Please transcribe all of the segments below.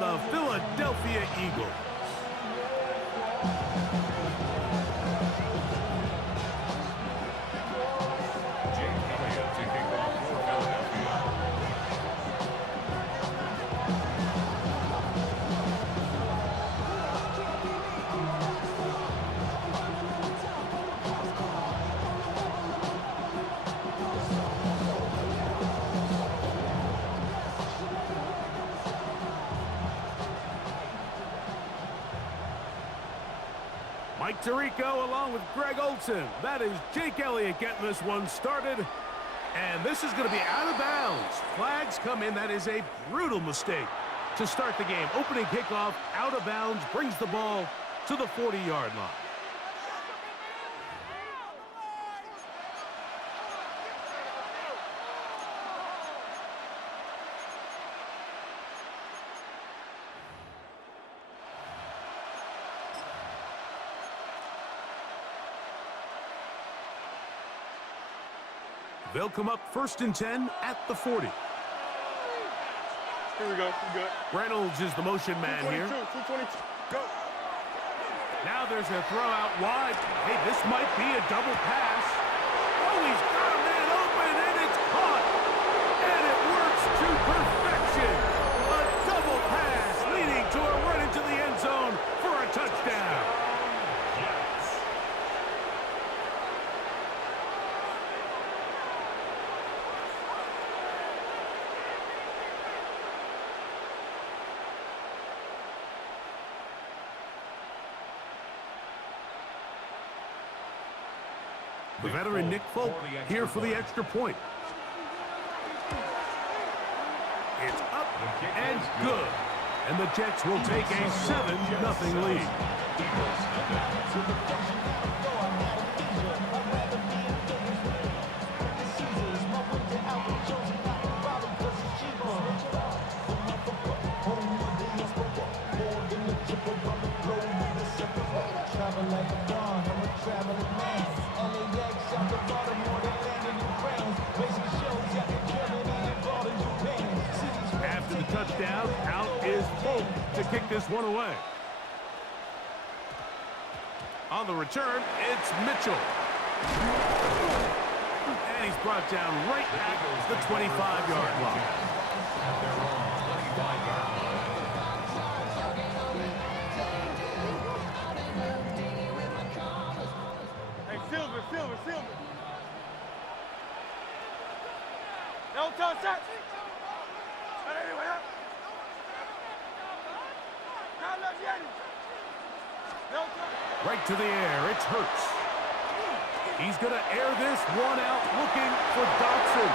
on the Philadelphia Eagles. Mike Tirico along with Greg Olsen. That is Jake Elliott getting this one started. And this is going to be out of bounds. Flags come in. That is a brutal mistake to start the game. Opening kickoff, out of bounds, brings the ball to the 40-yard line. They'll come up 1st and 10 at the 40. Here we go. We good. Reynolds is the motion man here. 222. Go. Now there's a throw out wide. Hey, this might be a double pass. Oh, he's got a man open, and it's caught. And it works to perfection. A double pass leading to a run into the end zone for a touchdown. The veteran Nick Folk here for the extra point. It's up and good. And the Jets will take a 7-0 lead. After the touchdown, out is Folk to kick this one away. On the return, it's Mitchell. And he's brought down right at the 25-yard line. Hey, Silver. No touch that. Right to the air, it's Hurts. He's going to air this one out, looking for Dotson.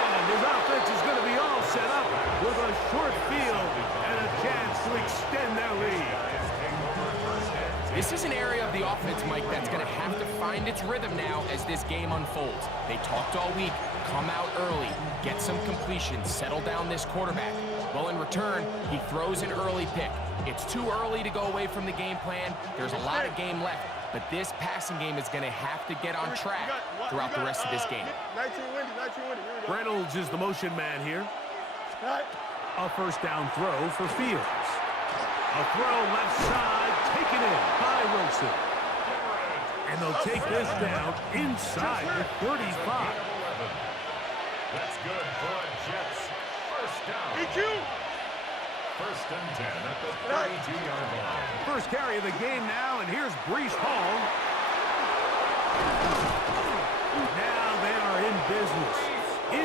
And his offense is going to be all set up with a short field and a chance to extend their lead. This is an area of the offense, Mike, that's going to have to find its rhythm now as this game unfolds. They talked all week, come out early, get some completion, settle down this quarterback. Well, in return, he throws an early pick. It's too early to go away from the game plan. There's a lot of game left, but this passing game is going to have to get on track throughout the rest of this game. 19 windy. Reynolds is the motion man here. A first down throw for Fields. A throw left side, taken in by Wilson. And they'll take this down inside the 35. That's good for the Jets. First down. EQ. 1st and 10 at the 32-yard line. First carry of the game now, and here's Breece Hall. Now they are in business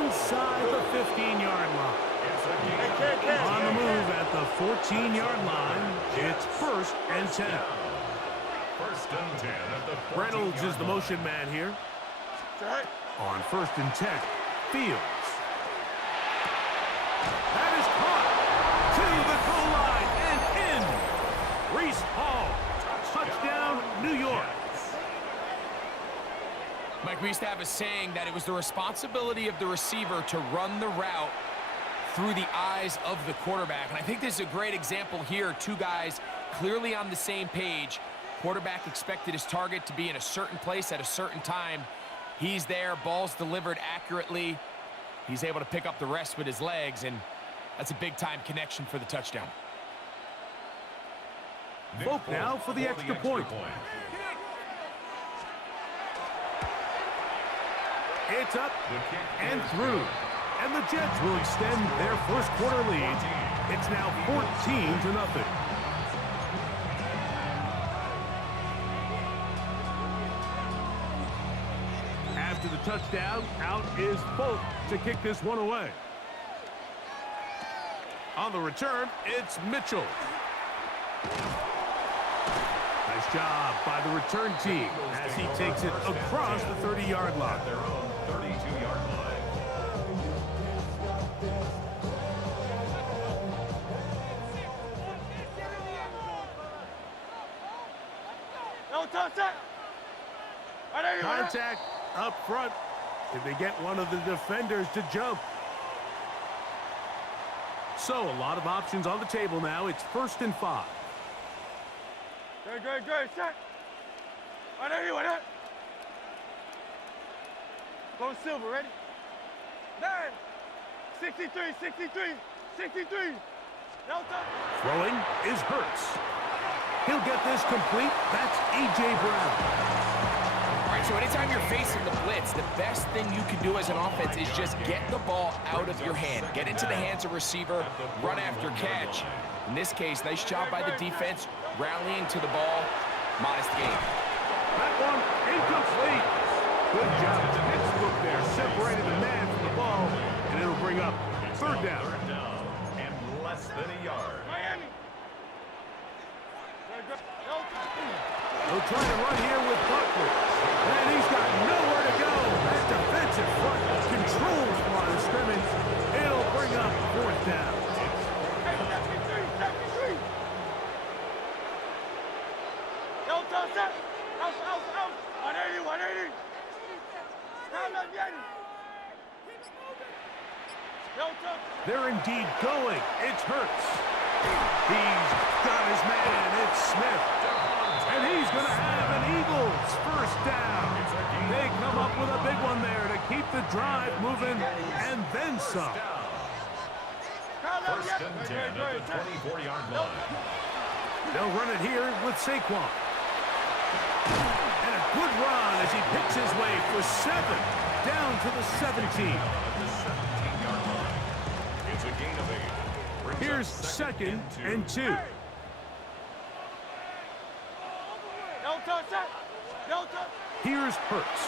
inside the 15-yard line. On the move at the 14-yard line, it's 1st and 10. 1st and 10 at the 14-yard line. Reynolds is the motion man here. On 1st and 10, Fields. That is caught to the goal line and in. Breece Hall, touchdown, New York. Mike, we used to have a saying that it was the responsibility of the receiver to run the route through the eyes of the quarterback. And I think this is a great example here. Two guys clearly on the same page. Quarterback expected his target to be in a certain place at a certain time. He's there, ball's delivered accurately. He's able to pick up the rest with his legs, and that's a big-time connection for the touchdown. Folk now for the extra point. It's up and through. And the Jets will extend their first quarter lead. It's now 14-0. After the touchdown, out is Folk to kick this one away. On the return, it's Mitchell. Nice job by the return team as he takes it across the 30-yard line. Their own 32-yard line. No touch that. Contact up front. Did they get one of the defenders to jump? So a lot of options on the table now. It's 1st and 5. Good. Set. I know you want it. Go Silver, ready? 9. 63. No touch. Throwing is Hurts. He'll get this complete. That's A.J. Brown. All right, so anytime you're facing the blitz, the best thing you can do as an offense is just get the ball out of your hand. Get into the hands of receiver, run after catch. In this case, nice job by the defense, rallying to the ball. Modest gain. That one incomplete. Good job. Textbook there. Separated the man from the ball, and it'll bring up 3rd down. Third down and less than a yard. Miami. No touch. He'll try to run here with Butler. And he's got nowhere to go. That defensive front controls the line of scrimmage. It'll bring up 4th down. 73. No touch that. Out. 180. Stand up, Yanni. No touch. They're indeed going. It's Hurts. He's got his man. It's Smith. And he's going to have an Eagles 1st down. They come up with a big one there to keep the drive moving and then some. First and 10 at the 24-yard line. They'll run it here with Saquon. And a good run as he picks his way for 7 down to the 17. At the 17-yard line. It's a gain of 8. Brings Here's up 2nd and 2. No touch that. No touch. Here's Hurts.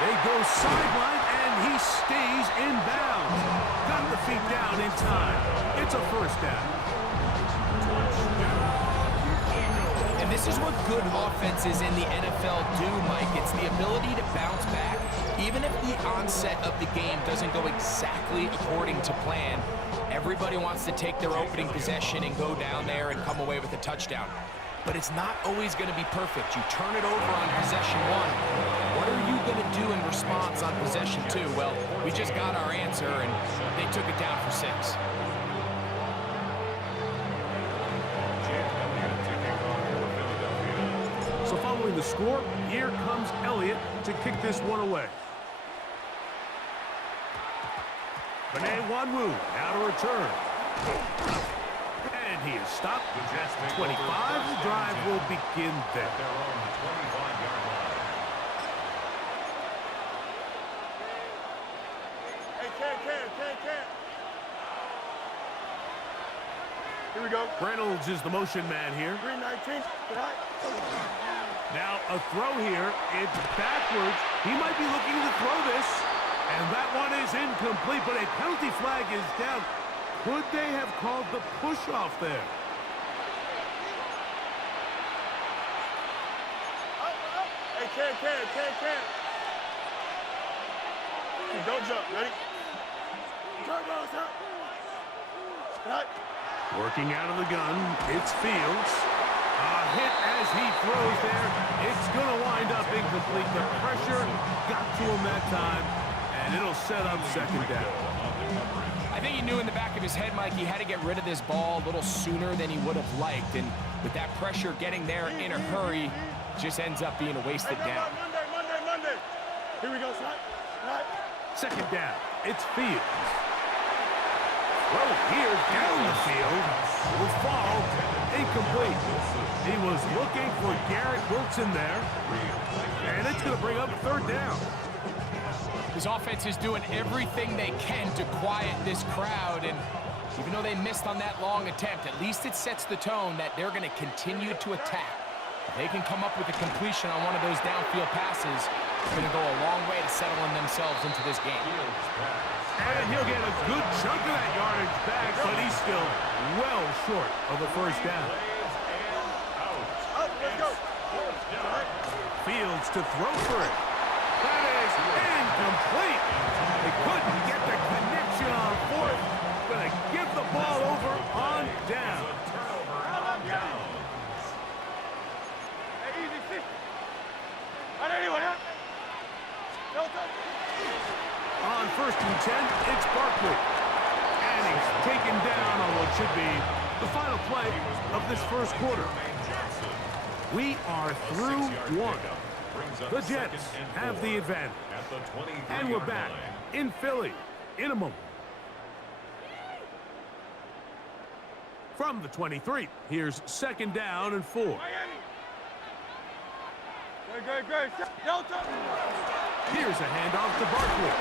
They go sideline, and he stays in bounds. Got the feet down in time. It's a 1st down. And this is what good offenses in the NFL do, Mike. It's the ability to bounce back. Even if the onset of the game doesn't go exactly according to plan, everybody wants to take their opening possession and go down there and come away with a touchdown. But it's not always going to be perfect. You turn it over on possession 1. What are you going to do in response on possession 2? Well, we just got our answer, and they took it down for 6. So following the score, here comes Elliott to kick this one away. Benet Wanwu now to return. And he is stopped. 25. The drive will begin there. Their own 25-yard line. Hey, can. Here we go. Reynolds is the motion man here. 319. Now a throw here. It's backwards. He might be looking to throw this. And that one is incomplete, but a penalty flag is down. Could they have called the push-off there? Hey, can. Don't jump. Ready? Turn, Right. Working out of the gun, it's Fields. A hit as he throws there. It's going to wind up incomplete. The pressure got to him that time, and it'll set up 2nd down. I think he knew in the back of his head, Mike, he had to get rid of this ball a little sooner than he would have liked. And with that pressure getting there in a hurry, just ends up being a wasted down. Monday. Here we go, son. Right. Second down. It's Fields. Throw here down the field. Will fall. Incomplete. He was looking for Garrett Wilson there. And it's going to bring up third down. This offense is doing everything they can to quiet this crowd, and even though they missed on that long attempt, at least it sets the tone that they're going to continue to attack. If they can come up with a completion on one of those downfield passes, it's going to go a long way to settling themselves into this game. And he'll get a good chunk of that yardage back, but he's still well short of the first down. Let's go. Fields to throw for it. That is incomplete. They couldn't get the connection on fourth. Going to give the ball over on down. Hey, easy, 50. Not anyone, huh? No touch. On first and 10, it's Barkley. And he's taken down on what should be the final play of this first quarter. We are through one. The Jets have the advantage. And we're back in Philly in a moment. From the 23, here's second down and 4. Miami. Good. No touch. Here's a handoff to Barkley.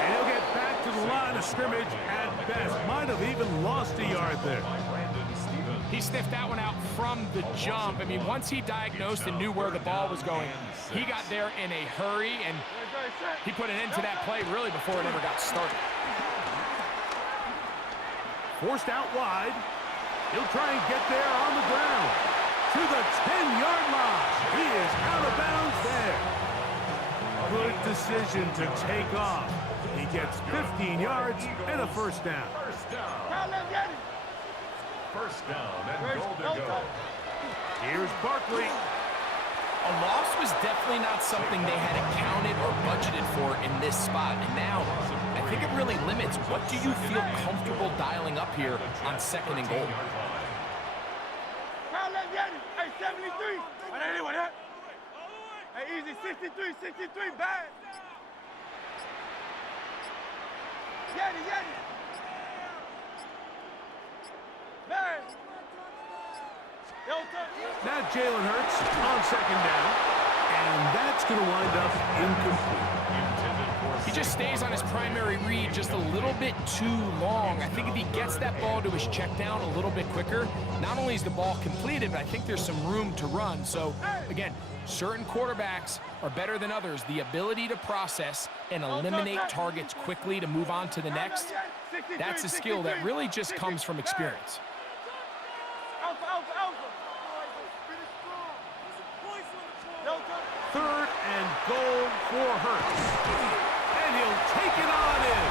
And he'll get back to the line of scrimmage at best. Might have even lost a yard there. He sniffed that one out from the jump. I mean, once he diagnosed and knew where the ball was going, he got there in a hurry, and he put an end to that play really before it ever got started. Forced out wide. He'll try and get there on the ground. To the 10-yard line. He is out of bounds there. Good decision to take off. He gets 15 yards and a first down. First down and goal to go. Here's Barkley. A loss was definitely not something they had accounted or budgeted for in this spot. And now, I think it really limits what do you feel comfortable dialing up here on second and goal. Hey, 73. Not anyone, huh? Hey, easy, 63, bad. Yeti. Bad. No touch. Now Jalen Hurts on second down. And that's going to wind up incomplete. He just stays on his primary read just a little bit too long. I think if he gets that ball to his check down a little bit quicker, not only is the ball completed, but I think there's some room to run. So, again, certain quarterbacks are better than others. The ability to process and eliminate targets quickly to move on to the next, that's a skill that really just comes from experience. Alpha. No touch. Third and goal for Hurts. And he'll take it on in.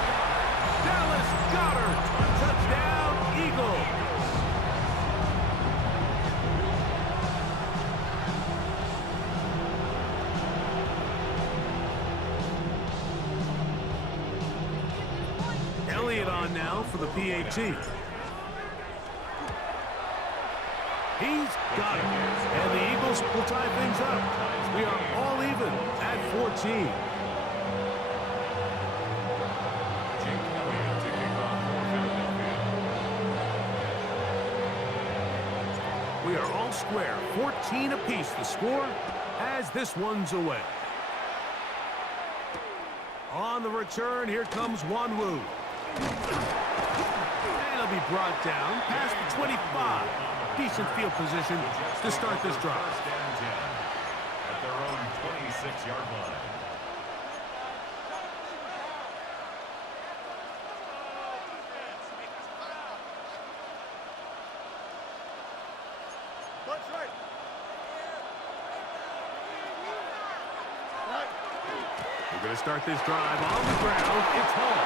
Dallas Goedert. Touchdown, Eagles. Elliott on now for the PAT. He's got it. And the Eagles will tie things up. We are all even at 14. We are all square. 14 apiece the score as this one's away. On the return, here comes Wanwu. And he'll be brought down past the 25. Decent field position to start this drive. First and 10 at their own 26-yard line. Touch right. We're going to start this drive on the ground. It's Hall.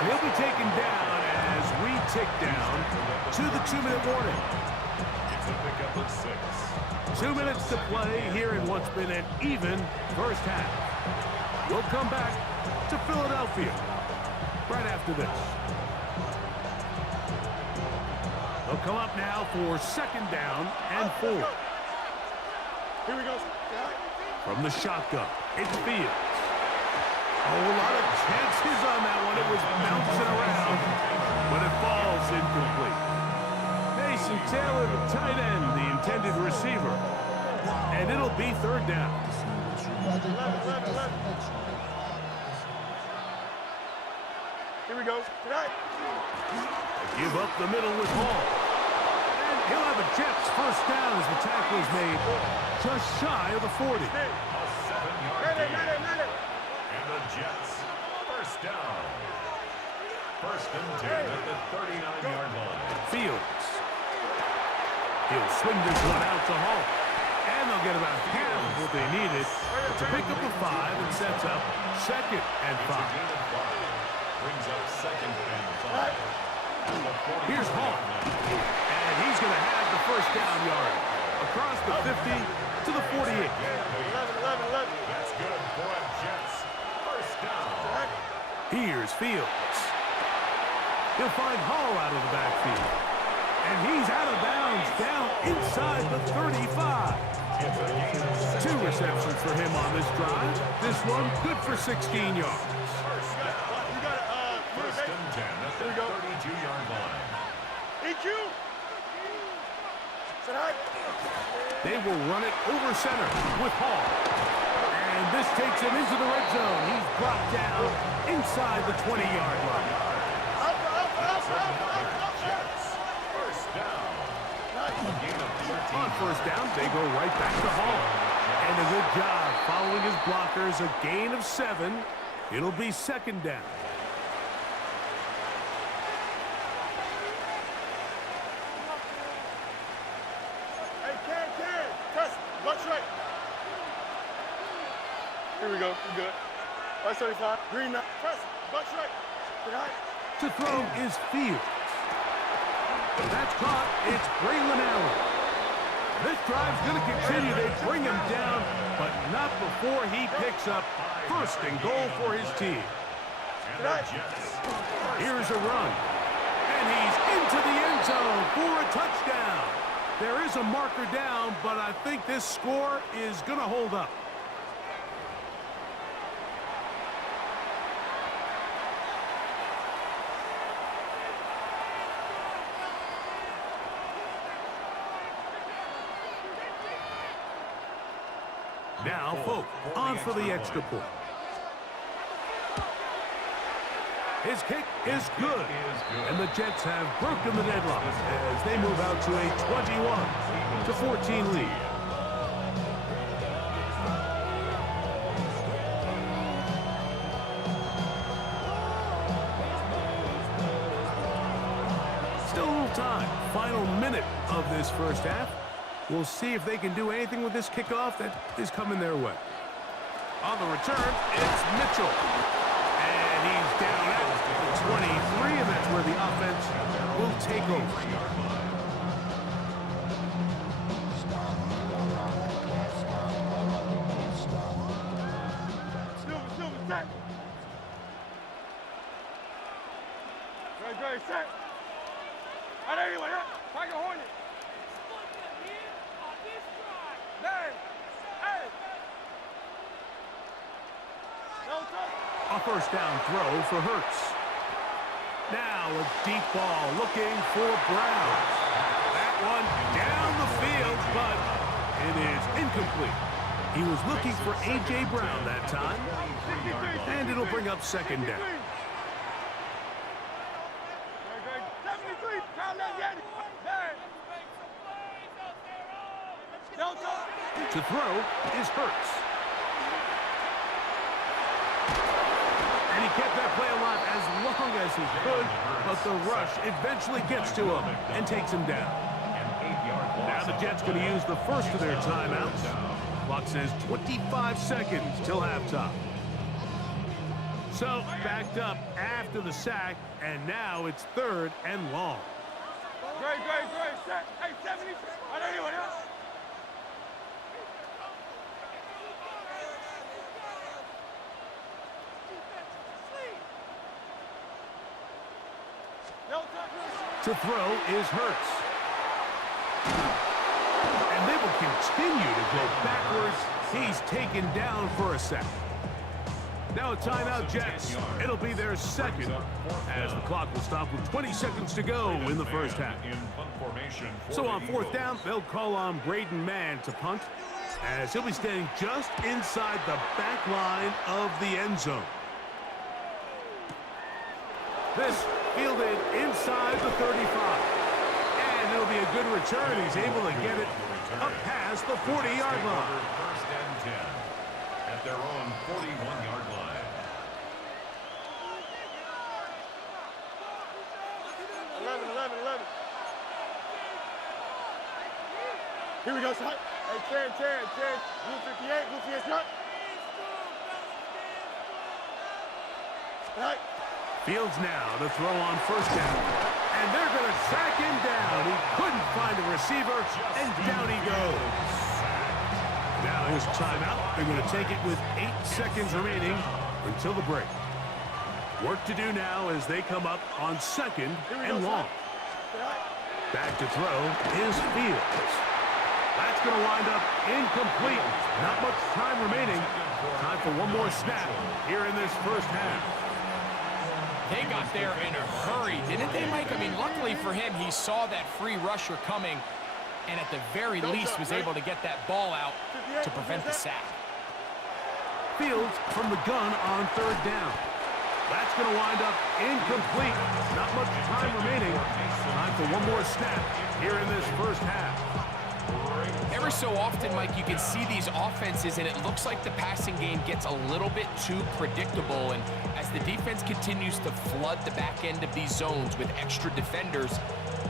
And he'll be taken down as we tick down to the 2-minute warning. It's a pickup of 6. 2 minutes to play here in what's been an even first half. We'll come back to Philadelphia right after this. They'll come up now for second down and 4. Here we go. From the shotgun, it's Fields. Oh, a lot of chances on that one. It was bouncing around, but it falls incomplete. Mason Taylor, the tight end, the intended receiver. And it'll be third down. Here we go. Tonight. Give up the middle with Hall. And he'll have a Jets first down as the tackle is made just shy of the 40. A 7-yard gain. And the Jets, first down. First and 10 at the 39-yard line. Fields. He'll swing this one out to Hall. And they'll get about half of what they needed to pick up a 5 and sets up second and 5. Brings up second and 5. Here's Hall. And he's going to have the first down yard. Across the 50 to the 48. 11. That's good for a Jets. First down. Here's Fields. He'll find Hall out of the backfield. And he's out of bounds down inside the 35. 2 receptions for him on this drive. This one good for 16 yards. First and 10 at the 32-yard line. EQ. Tonight. They will run it over center with Hall. And this takes him into the red zone. He's brought down inside the 20-yard line. First down. On first down, they go right back to Hall. And a good job following his blockers. A gain of 7. It'll be second down. Here we go. We good. 175. Green light. Press. Bucks right. Tonight. To throw is Fields. That's caught. It's Braylon Allen. This drive's going to continue. They bring him down, but not before he picks up first and goal for his team. Here's a run. And he's into the end zone for a touchdown. There is a marker down, but I think this score is going to hold up. Now, Folk on for the extra point. His kick is good. And the Jets have broken the deadlock as they move out to a 21-14 lead. Still a little time. Final minute of this first half. We'll see if they can do anything with this kickoff that is coming their way. On the return, it's Mitchell. And he's down at the 23, and that's where the offense will take over. Silver, set. Great, set. All right, anyway, Tiger Hornet. A first down throw for Hurts. Now a deep ball looking for Brown. That one down the field, but it is incomplete. He was looking for A.J. Brown that time, and it'll bring up second down. To throw is Hurts. And he kept that play alive as long as he could, but the rush eventually gets to him and takes him down. Now the Jets going to use the first of their timeouts. Clock says 25 seconds till halftime. So, backed up after the sack, and now it's third and long. Great. Set. Hey, 70. All right, anyway, To throw is Hurts. And they will continue to go backwards. He's taken down for a sack. Now a timeout, Jets. It'll be their second, as the clock will stop with 20 seconds to go in the first half. So on fourth down, they'll call on Braden Mann to punt, as he'll be standing just inside the back line of the end zone. This fielded inside the 35. And it'll be a good return. He's able to get it up past the 40-yard line. First and 10 at their own 41-yard line. Here we go, son. Hey, Terry, blue 58, blue 58, shot. Right. Fields now to throw on first down. And they're going to track him down. He couldn't find a receiver, and down he goes. Now here's timeout. They're going to take it with 8 seconds remaining until the break. Work to do now as they come up on second and long. Back to throw is Fields. That's going to wind up incomplete. Not much time remaining. Time for one more snap here in this first half. They got there in a hurry, didn't they, Mike? I mean, luckily for him, he saw that free rusher coming, and at the very least was able to get that ball out to prevent the sack. Fields from the gun on third down. That's going to wind up incomplete. Not much time remaining. Time for one more snap here in this first half. Every so often, Mike, you can see these offenses, and it looks like the passing game gets a little bit too predictable. And as the defense continues to flood the back end of these zones with extra defenders,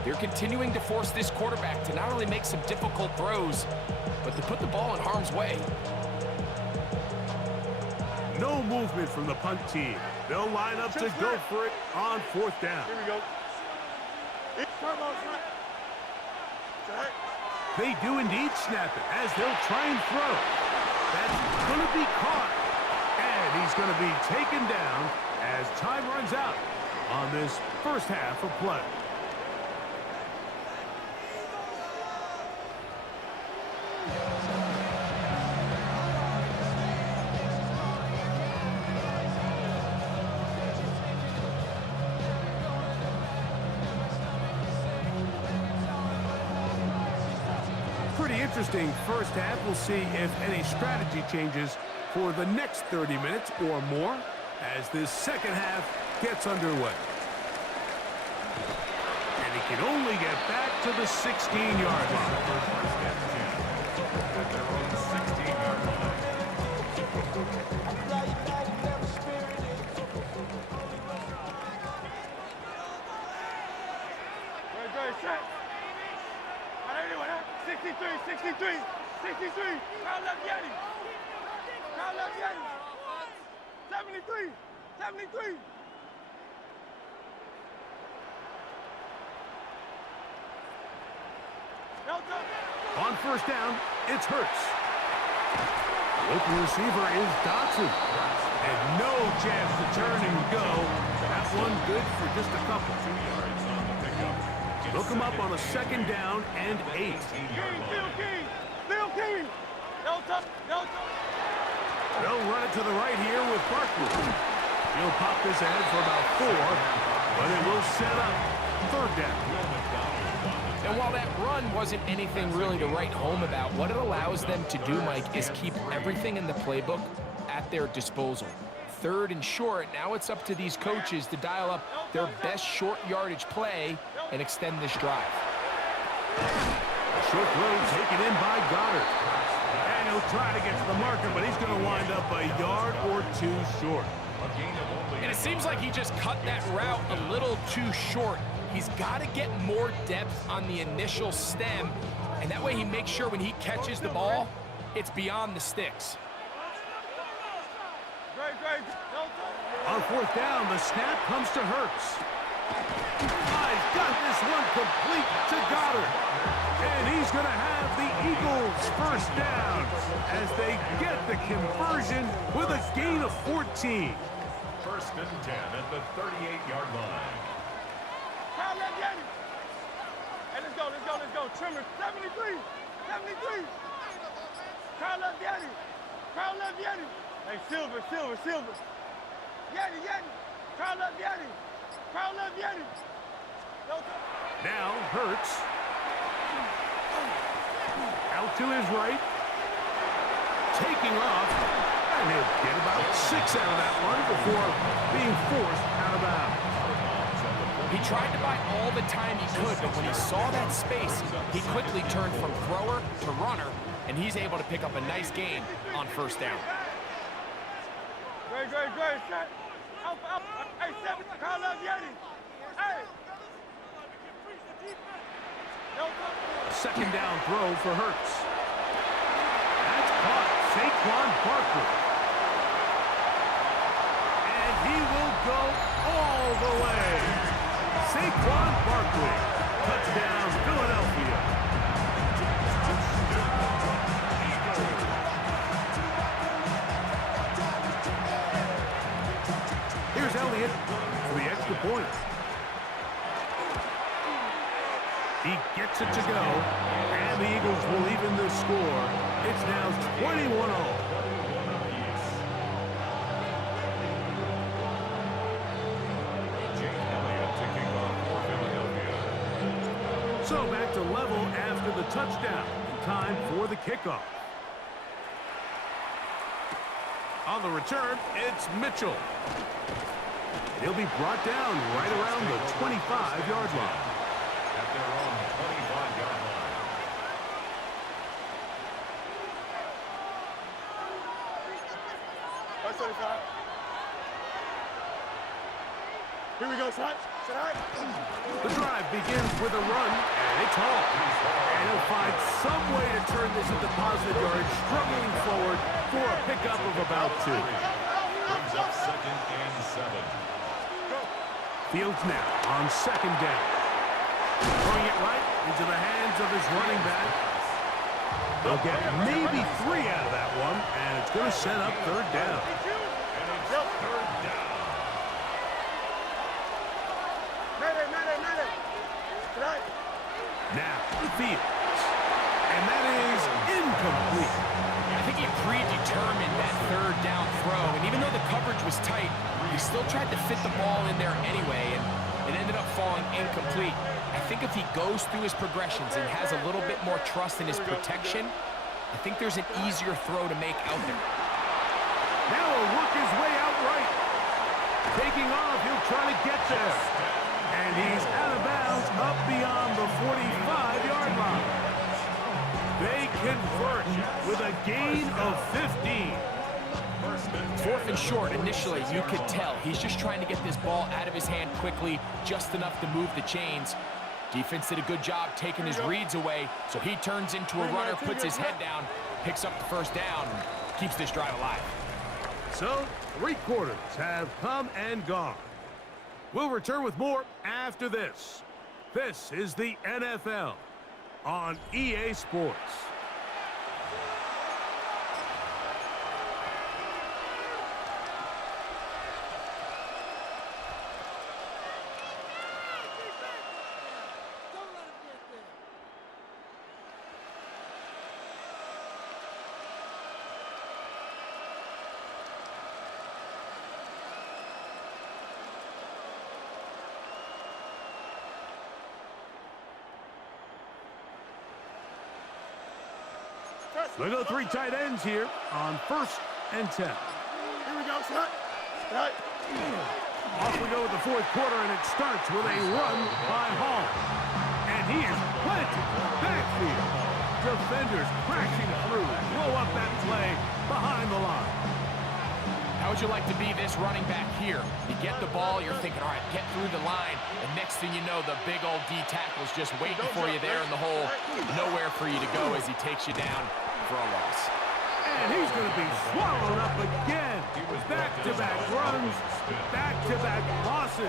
they're continuing to force this quarterback to not only make some difficult throws, but to put the ball in harm's way. No movement from the punt team. They'll line up to go for it on fourth down. Here we go. They do indeed snap it as they'll try and throw. That's going to be caught. And he's going to be taken down as time runs out on this first half of play. Pretty interesting first half. We'll see if any strategy changes for the next 30 minutes or more as this second half gets underway. And he can only get back to the 16-yard line. At their own 16-yard line. Right, set. 63. Crowd left Yeti. 73. On first down, it's Hurts. Open receiver is Dotson. And no chance to turn and go. That one good for just a couple. 2 yards on the pickup. They'll come up on a second down and 8. Bill King. No touch. They'll run it to the right here with Barkley. He'll pop this ahead for about 4, but it will set up third down. And while that run wasn't anything really to write home about, what it allows them to do, Mike, is keep everything in the playbook at their disposal. Third and short, now it's up to these coaches to dial up their best short yardage play and extend this drive. Short throw taken in by Goddard. And he'll try to get to the marker, but he's going to wind up a yard or 2 short. And it seems like he just cut that route a little too short. He's got to get more depth on the initial stem, and that way he makes sure when he catches the ball, it's beyond the sticks. On fourth down, the snap comes to Hurts. He's got this one complete to Goddard. And he's going to have the Eagles first down as they get the conversion with a gain of 14. First and 10 at the 38-yard line. Hey, let's go. Trimmer, 73. Crowd left Yeti. Hey, Silver. Yanni. Crowd love Yanni. Now Hurts. Out to his right. Taking off. And he'll get about 6 out of that one before being forced out of bounds. He tried to buy all the time he could, but when he saw that space, he quickly turned from thrower to runner, and he's able to pick up a nice gain on first down. Great. Set. Up. Hey, Seven. Crowd love Yanni. Hey. Second down throw for Hurts. That's caught. Saquon Barkley. And he will go all the way. Saquon Barkley. Touchdown, Philadelphia. Here's Elliott for the extra point. He gets it to go, and the Eagles will even the score. It's now 21-all. So back to level after the touchdown. Time for the kickoff. On the return, it's Mitchell. He'll be brought down right around the 25-yard line. At their own 25-yard line. Here we go, Shot. The drive begins with a run, and it's home. And he'll find some way to turn this into positive yards, struggling forward for a pickup of about 2. Brings up 2nd and 7. Fields now on second down. Throwing it right into the hands of his running back. They'll get maybe 3 out of that one, and it's going to set up third down. And it's third down. Now, Fields. And that is incomplete. I think he predetermined that third down throw, and even though the coverage was tight, he still tried to fit the ball in there anyway, and it ended up falling incomplete. I think if he goes through his progressions and has a little bit more trust in his protection, I think there's an easier throw to make out there. Now he'll work his way out right. Taking off, he'll try to get there. And he's out of bounds up beyond the 45-yard line. They convert with a gain of 15. 4th and short initially, you could tell. He's just trying to get this ball out of his hand quickly, just enough to move the chains. Defense did a good job taking his reads away, so he turns into a runner, puts his head down, picks up the first down, and keeps this drive alive. So, 3 quarters have come and gone. We'll return with more after this. This is the NFL on EA Sports. They go 3 tight ends here on 1st and 10. Here we go, Shot. Off we go with the 4th quarter, and it starts with a run by Hall. And he is planted backfield. Defenders crashing through, blow up that play behind the line. How would you like to be this running back here? You get the ball, you're thinking, all right, get through the line, and next thing you know, the big old D tackle's just waiting for you there in the hole. Nowhere for you to go as he takes you down for a loss. And he's going to be swallowed up again. Back-to-back runs, back-to-back losses.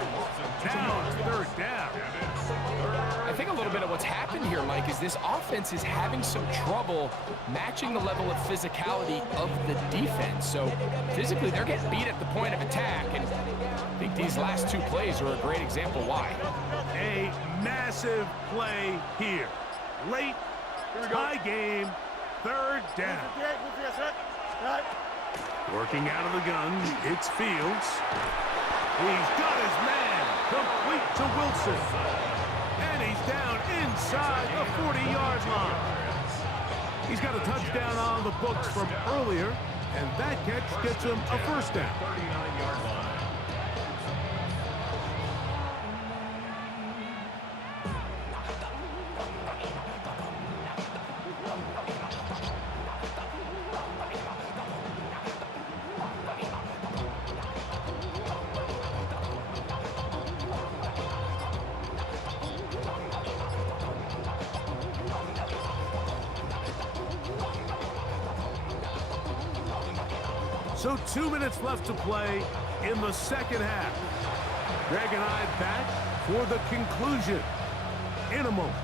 Now it's third down. I think a little bit of what's happened here, Mike, is this offense is having some trouble matching the level of physicality of the defense. So physically, they're getting beat at the point of attack, and I think these last 2 plays are a great example why. A massive play here. Late tie game, third down. Working out of the gun, it's Fields. He's got his man, complete to Wilson. And he's down inside the 40-yard line. He's got a touchdown on the books from earlier, and that catch gets him a first down. 39-yard line. So 2 minutes left to play in the second half. Greg and I back for the conclusion in a moment.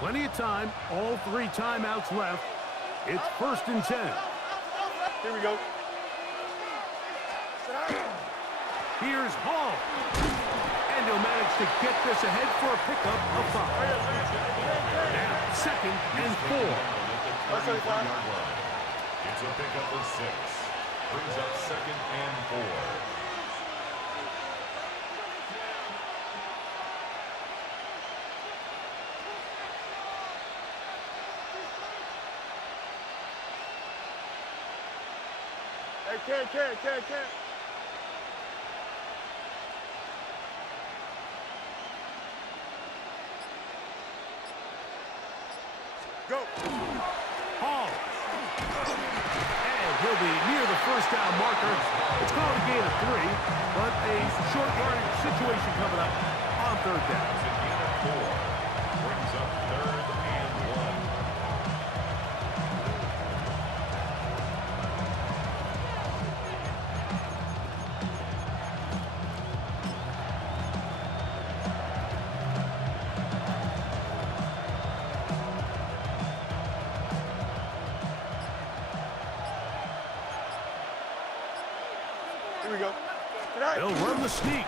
Plenty of time, all 3 timeouts left. It's 1st and 10. Here we go. Here's Hall. And he'll manage to get this ahead for a pickup of 5. Now 2nd and 4. It's a pickup of 6. Brings up 2nd and 4. Hey, Ken. Go. Hall. And he'll be near the first down marker. It's called a gain of 3, but a short yardage situation coming up on 3rd down. It's a gain of 4. Brings up 3rd and 1. Here we go. They'll run the sneak.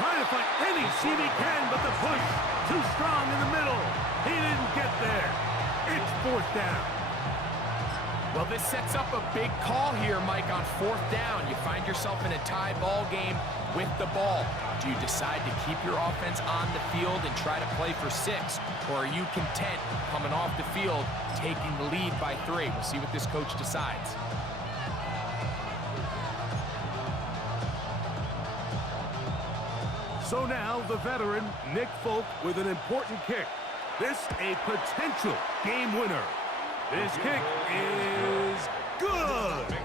Trying to find any seam he can, but the push too strong in the middle. He didn't get there. It's 4th down. Well, this sets up a big call here, Mike, on 4th down. You find yourself in a tie ball game with the ball. Do you decide to keep your offense on the field and try to play for 6? Or are you content coming off the field, taking the lead by 3? We'll see what this coach decides. So now the veteran, Nick Folk, with an important kick. This a potential game winner. This kick is good.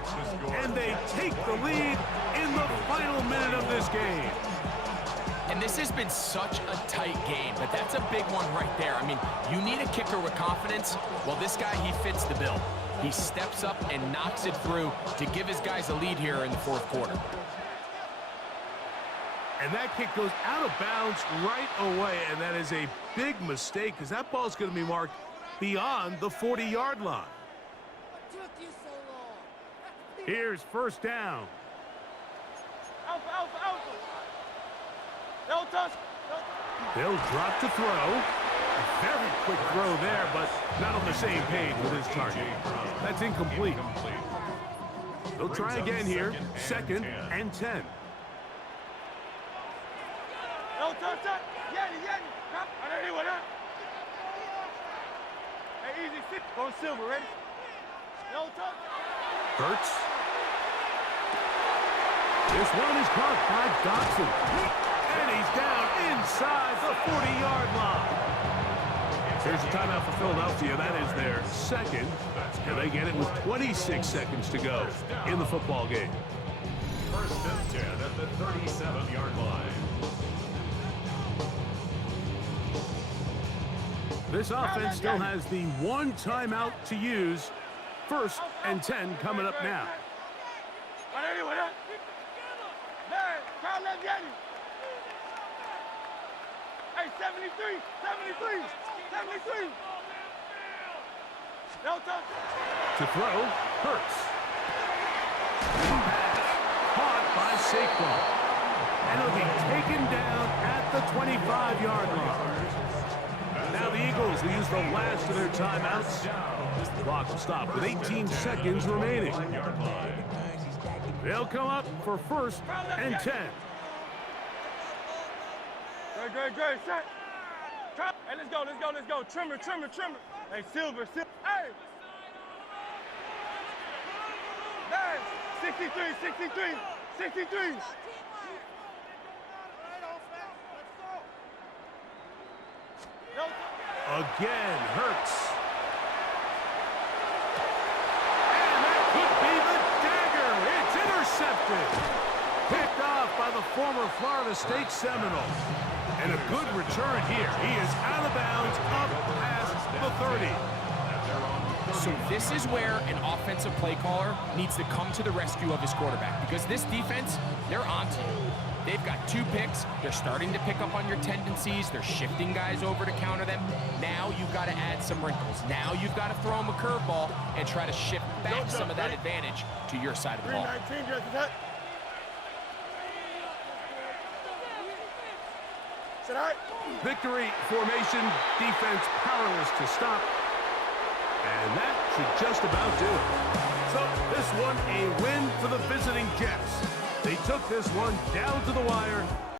And they take the lead in the final minute of this game. And this has been such a tight game, but that's a big one right there. I mean, you need a kicker with confidence. Well, this guy, he fits the bill. He steps up and knocks it through to give his guys a lead here in the 4th quarter. And that kick goes out of bounds right away, and that is a big mistake because that ball's going to be marked beyond the 40-yard line. Here's 1st down. Alpha. No touch. They'll drop to throw. A very quick throw there, but not on the same page with his target. That's incomplete. They'll try again here. 2nd and 10. No touch. Yeti. Come. Hey, easy. Sit. Go Silver. Ready? No touch. Hurts. This one is caught by Dotson. And he's down inside the 40-yard line. Here's a timeout for Philadelphia. That is their 2nd. And they get it with 26 seconds to go in the football game. 1st and 10 at the 37-yard line. This offense still has the 1 timeout to use. 1st and 10 coming up now. Hey, 73. No touch. To throw, Hurts. Pass caught by Saquon. And it'll be taken down at the 25-yard line. Now the Eagles who use the last of their timeouts. The clock will stop with 18 seconds remaining. They'll come up for 1st and 10. Good, set. Hey, let's go. Trimmer. Hey, Silver. Hey! Nice. 63. Again, Hurts. And that could be the dagger. It's intercepted. Picked off by the former Florida State Seminole. And a good return here. He is out of bounds up past the 30. So this is where an offensive play caller needs to come to the rescue of his quarterback, because this defense, they're onto you. They've got 2 picks. They're starting to pick up on your tendencies. They're shifting guys over to counter them. Now you've got to add some wrinkles. Now you've got to throw them a curveball and try to shift back some of that advantage to your side of the ball. 319, Justin. Sit out. Victory formation, defense powerless to stop. And that should just about do it. So this one a win for the visiting Jets. They took this one down to the wire.